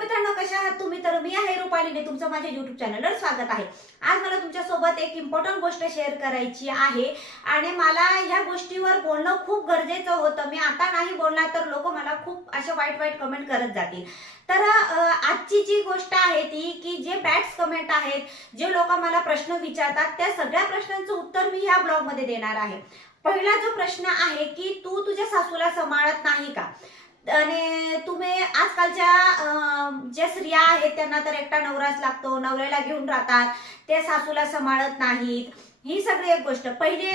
मित्रांनो कशा आहात तुम्ही? तर मी आहे रुपालीने तुमचं माझ्या युट्यूब चॅनलवर स्वागत आहे. आज मला तुमच्यासोबत एक इम्पॉर्टंट गोष्ट शेअर करायची आहे आणि मला ह्या गोष्टीवर बोलणं खूप गरजेचं होतं. मी आता नाही बोलणार तर लोक मला खूप अशा वाईट वाईट कमेंट करत जातील. तर आजची जी गोष्ट आहे ती की जे बॅड्स कमेंट आहेत जे लोक मला प्रश्न विचारतात त्या सगळ्या प्रश्नांचं उत्तर मी ह्या ब्लॉगमध्ये देणार आहे. पहिला जो प्रश्न आहे की तू तुझ्या सासूला सांभाळत नाही का? आणि तुम्ही आजकालच्या ज्या स्त्रिया आहेत त्यांना तर एकटा नवराच लागतो नवऱ्याला घेऊन राहतात ते सासूला सांभाळत नाहीत. ही सगळी एक गोष्ट. पहिली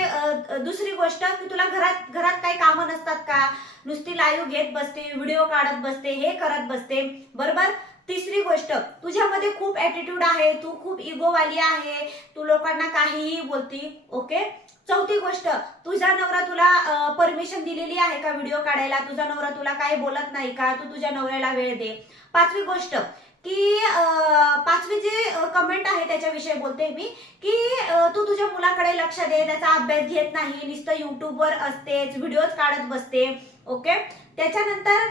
दुसरी गोष्ट की तुला घरात घरात काही कामं नसतात का? नुसती लाईव्ह घेत बसते व्हिडिओ काढत बसते हे करत बसते. बरोबर? तिसरी गोष्ट तुझ्यामध्ये खूप ॲटिट्यूड आहे तू खूप इगोवाली आहे तू लोकांना काहीही बोलती ओके? चौथी गोष्ट तुझा नवरा तुला परमिशन दिलेली आहे का व्हिडिओ काढायला? तुझा नवरा तुला काही बोलत नाही का? तू तुझ्या नवऱ्याला वेळ दे. पाचवी गोष्ट की पाचवी जे कमेंट आहे त्याच्याविषयी बोलते मी की तू तुझ्या मुलाकडे लक्ष दे त्याचा अभ्यास घेत नाही नुसतं युट्यूबवर असतेच व्हिडिओज काढत बसते ओके त्याच्यानंतर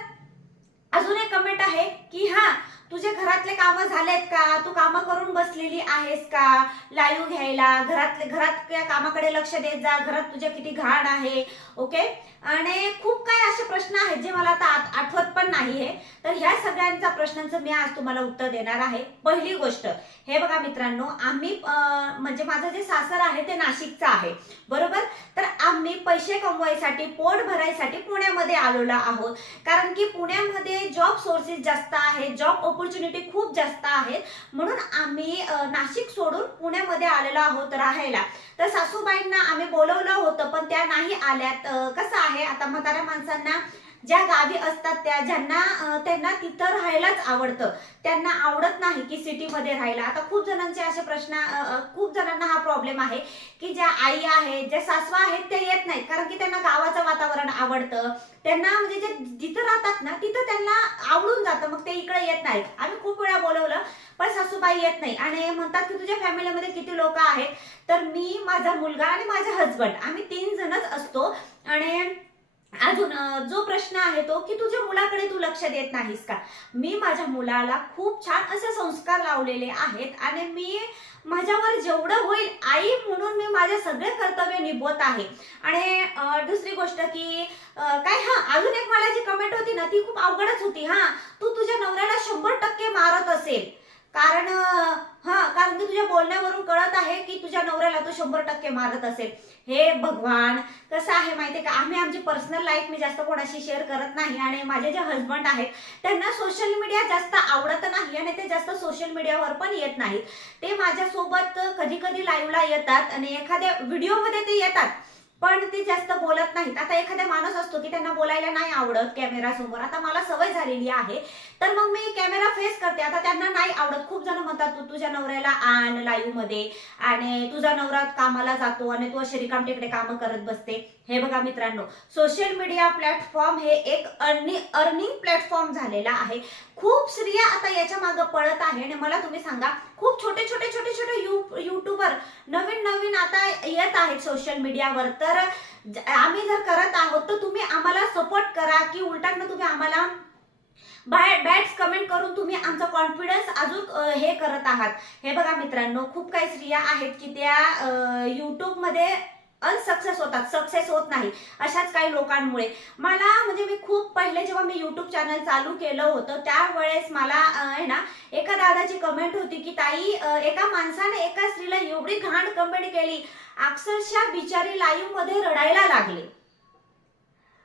अजून एक कमेंट आहे की हा तुझे घरातले काम झालेत का? तू कामं करून बसलेली आहेस का? लाईव्ह घ्यायला घरातले घरात या कामाकडे लक्ष देत जा घरात तुझ्या किती घाण आहे ओके? आणि खूप काय असे प्रश्न आहेत जे मला आता आठवत पण नाही आहे. तर ह्या सगळ्यांच्या प्रश्नांचं मी आज तुम्हाला उत्तर देणार आहे. पहिली गोष्ट हे बघा मित्रांनो आम्ही म्हणजे माझं जे सासर आहे ते नाशिकचं आहे बरोबर? तर आम्ही पैसे कमवायसाठी पोट भरायसाठी पुण्यामध्ये आलेलो आहोत. कारण की पुण्यामध्ये जॉब सोर्सेस जास्त आहेत जॉब ऑपॉर्च्युनिटी खूप जास्त आहेत. म्हणून आम्ही नाशिक सोडून पुण्यामध्ये आलेलो आहोत राहायला. तर सासूबाईंना आम्ही बोलवलं होतं पण त्या नाही आल्यात. कसं आहे आता म्हाताऱ्या माणसांना ज्या गावी असतात त्या ज्यांना त्यांना तिथं राहायलाच आवडतं. त्यांना आवडत नाही की सिटीमध्ये राहायला. आता खूप जणांचे असे प्रश्न खूप जणांना हा प्रॉब्लेम आहे की ज्या आई आहेत ज्या सासवा आहेत त्या येत नाहीत. कारण की त्यांना गावाचं वातावरण आवडतं. त्यांना म्हणजे जे जिथं राहतात ना तिथं त्यांना आवडून जातं. मग ते इकडे येत नाहीत. आम्ही खूप वेळा बोलवलं पण सासूबाई येत नाही. आणि म्हणतात की तुझ्या फॅमिलीमध्ये किती लोक आहेत? तर मी माझा मुलगा आणि माझा हजबंड आम्ही तीन जणच असतो आणि अजून अं, जो प्रश्न आहे तो की तुझ्या मुलाकडे तू लक्ष देत नाहीस का? मी माझ्या मुलाला खूप छान असे संस्कार लावलेले आहेत आणि मी माझ्यावर जेवढं होईल आई म्हणून मी माझे सगळे कर्तव्य निभवत आहे. आणि दुसरी गोष्ट की काय हा अजून एक मला जी कमेंट होती ना ती खूप अवघडच होती हा. तू तुझ्या नवऱ्याला शंभर टक्के मारत असेल. कारण हा कारण की तुझ्या बोलण्यावरून कळत आहे की तुझ्या नवऱ्याला तो शंभर टक्के मारत असेल. हे भगवान कसं आहे माहितीये का? आम्ही आमची पर्सनल लाईफ मी जास्त कोणाशी शेअर करत नाही आणि माझे जे हजबंड आहेत त्यांना सोशल मीडिया जास्त आवडत नाही आणि ते जास्त सोशल मीडियावर पण येत नाहीत. ते माझ्यासोबत कधी कधी लाईव्हला येतात आणि एखाद्या व्हिडिओमध्ये ते येतात पण ते जास्त बोलत नाहीत. आता एखादा माणूस असतो की त्यांना बोलायला नाही आवडत कॅमेरा समोर. आता मला सवय झालेली आहे तर मग मी कॅमेरा फेस करते. आता त्यांना नाही आवडत. खूप जण म्हणतात तू तुझ्या नवऱ्याला आण लाईव्हमध्ये आणि तुझा नवरा कामाला जातो आणि तू अशी रिकाम तिकडे कामं करत बसते. हे बघा मित्रांनो सोशल मीडिया प्लॅटफॉर्म हे एक अर्निंग अर्निंग प्लॅटफॉर्म झालेला आहे. खूप स्त्रिया आता याच्या मागं पळत आहे आणि मला तुम्ही सांगा खूप छोटे छोटे छोटे छोटे यू युट्यूबर नवीन नवीन आता येत आहेत सोशल मीडियावर तर आम्ही जर करत आहोत तर तुम्ही आम्हाला सपोर्ट करा की उलटानं तुम्ही आम्हाला बॅड्स कमेंट करून तुम्ही आमचा कॉन्फिडन्स अजून हे करत आहात. हे बघा मित्रांनो खूप काही स्त्रिया आहेत की त्या युट्यूबमध्ये अनसक्सेस होतात सक्सेस होत नाही अशाच काही लोकांमुळे. मला म्हणजे मी खूप पहिले जेव्हा मी युट्यूब चॅनल चालू केलं होतं त्यावेळेस मला आहे ना एका दादाची कमेंट होती की ताई एका माणसाने एका स्त्रीला एवढी घाण कमेंट केली अक्षरशः बिचारी लाईव्हमध्ये रडायला लागले.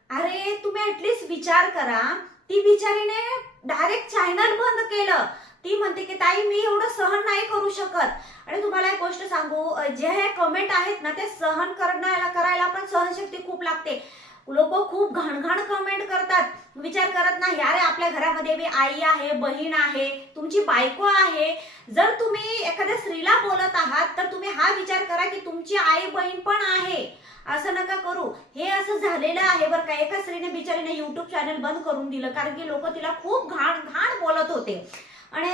अरे तुम्ही ऍटलीस्ट विचार करा ती बिचारीने डायरेक्ट चॅनल बंद केलं. ती म्हणते की ताई मी एवढं सहन नाही करू शकत. आणि तुम्हाला एक गोष्ट सांगू जे हे कमेंट आहेत ना ते सहन करण्याला करायला पण सहनशक्ती खूप लागते. लोक खूप घाणघाण कमेंट करतात. विचार करत नाही अरे आपल्या घरामध्ये मी आई आहे बहीण आहे तुमची बायको आहे. जर तुम्ही एखाद्या स्त्रीला बोलत आहात तर तुम्ही हा विचार करा की तुमची आई बहीण पण आहे. असं नका करू. हे असं झालेलं आहे बरं का. एका स्त्रीने बिचारीने युट्यूब चॅनल बंद करून दिलं कारण की लोक तिला खूप घाण घाण बोलत होते. आणि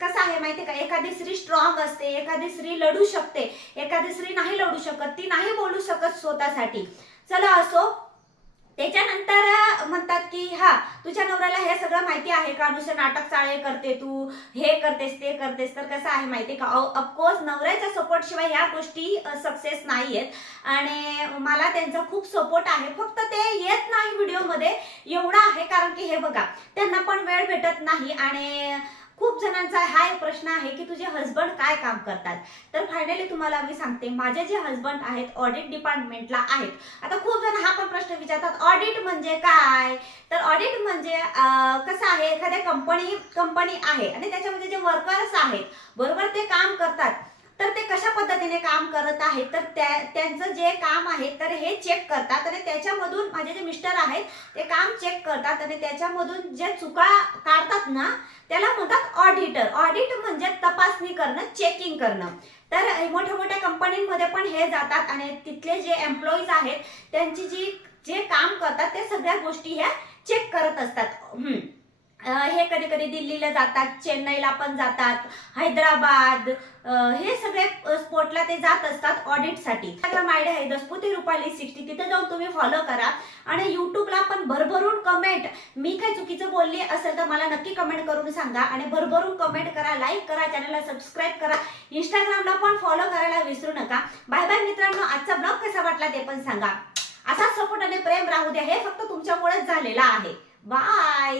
कसं आहे माहिती का? एखादी स्त्री स्ट्रॉंग असते एखादी स्त्री लढू शकते. एखादी स्त्री नाही लढू शकत ती नाही बोलू शकत स्वतःसाठी. चला असो त्याच्यानंतर म्हणतात की हा तुझ्या नवऱ्याला हे सगळं माहिती आहे का? नुसतं नाटक चाळे करते तू हे करतेस ते करतेस तर कसं आहे माहिती का? ऑफकोर्स नवऱ्याच्या सपोर्ट शिवाय ह्या गोष्टी सक्सेस नाही आहेत आणि मला त्यांचा खूप सपोर्ट आहे. फक्त ते येत नाही व्हिडिओमध्ये एवढं आहे कारण की हे बघा त्यांना पण वेळ भेटत नाही. आणि खूप जणांचा हा एक प्रश्न आहे की तुझे हस्बंड काय काम करतात? तर फायनली तुम्हाला मी सांगते माझे जे हस्बंड आहेत ऑडिट डिपार्टमेंटला आहेत. आता खूप जण हा पण प्रश्न विचारतात ऑडिट म्हणजे काय? तर ऑडिट म्हणजे कसं आहे? एखाद्या कंपनी कंपनी आहे आणि त्याच्यामध्ये जे वर्कर्स आहेत बरोबर ते काम करतात. तर ते कशा पद्धतीने काम करत आहेत तर त्या त्यांचं जे काम आहे तर हे चेक करतात. आणि त्याच्यामधून माझे जे मिस्टर आहेत ते काम चेक करतात. आणि त्याच्यामधून जे चुका काढतात ना त्याला म्हणतात ऑडिटर ऑडिट म्हणजे तपासणी करणं चेकिंग करणं. तर मोठ्या मोठ्या कंपनीमध्ये पण हे जातात. आणि तिथले जे एम्प्लॉईज आहेत त्यांची जी जे काम करतात ते सगळ्या गोष्टी ह्या चेक करत असतात. हम्म. हे कधी कधी दिल्लीला जातात चेन्नईला पण जातात हैदराबाद हे सगळे स्पोर्टला ते जात असतात ऑडिटसाठी इंस्टाग्राम आयडी आहे दसपुती रुपाली सिक्स्टी तिथे जाऊन तुम्ही फॉलो करा. आणि युट्यूबला पण भरभरून कमेंट मी काही चुकीचं बोलली असेल तर मला नक्की कमेंट करून सांगा. आणि भरभरून कमेंट करा लाईक करा चॅनलला सबस्क्राईब करा. इंस्टाग्रामला पण फॉलो करायला विसरू नका. बाय बाय मित्रांनो आजचा ब्लॉग कसा वाटला ते पण सांगा. असा सपोर्ट आणि प्रेम राहू द्या. हे फक्त तुमच्यामुळेच झालेलं आहे. बाय